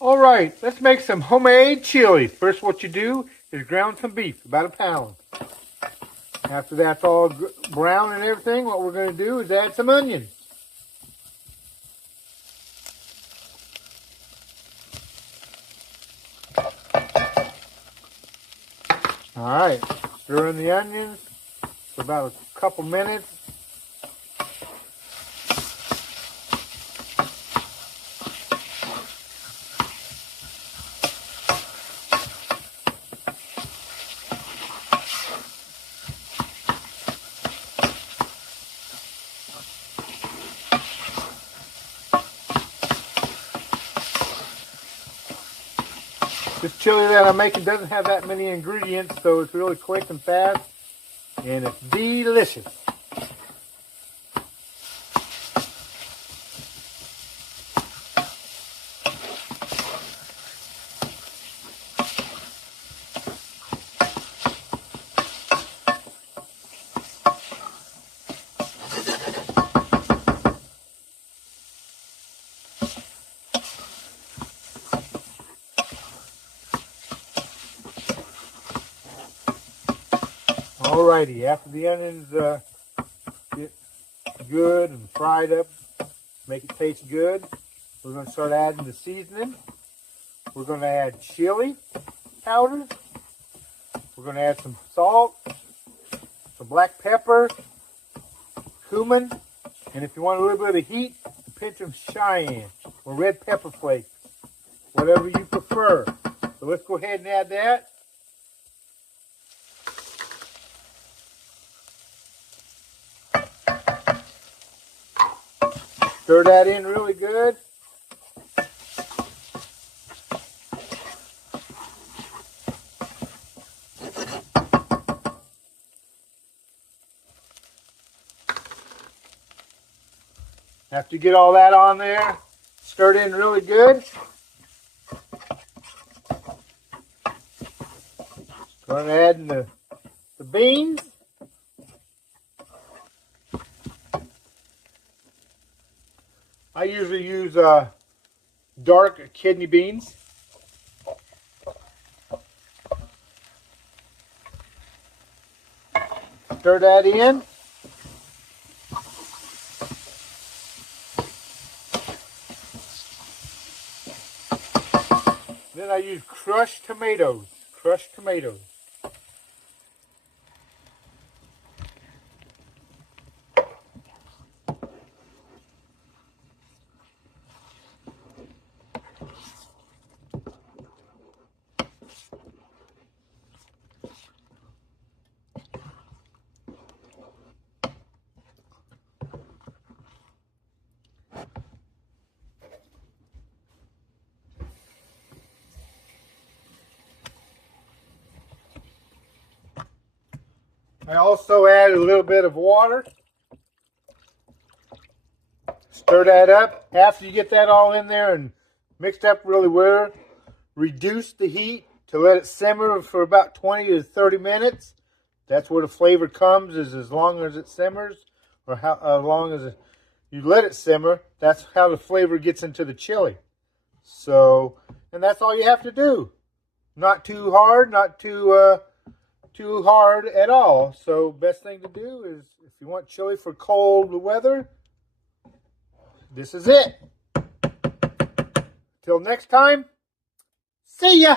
All right, let's make some homemade chili. First, what you do is ground some beef, about a pound. After that's all brown and everything, what we're going to do is add some onions. All right, stir in the onions for about a couple minutes. This chili that I'm making doesn't have that many ingredients, so it's really quick and fast, and it's delicious. Alrighty, after the onions get good and fried up, make it taste good, we're going to start adding the seasoning. We're going to add chili powder. We're going to add some salt, some black pepper, cumin, and if you want a little bit of heat, a pinch of cayenne or red pepper flakes, whatever you prefer. So let's go ahead and add that. Stir that in really good. After you get all that on there, stir it in really good. Going to add in the beans. I usually use dark kidney beans. Stir that in. Then I use crushed tomatoes. Crushed tomatoes. I also add a little bit of water. Stir that up. After you get that all in there and mixed up really well, reduce the heat to let it simmer for about 20 to 30 minutes. That's where the flavor comes, is as long as it simmers, or how long as you let it simmer. That's how the flavor gets into the chili. So, and that's all you have to do. Not too hard, not too hard at all. So best thing to do is, if you want chili for cold weather, this is it. Till next time, see ya.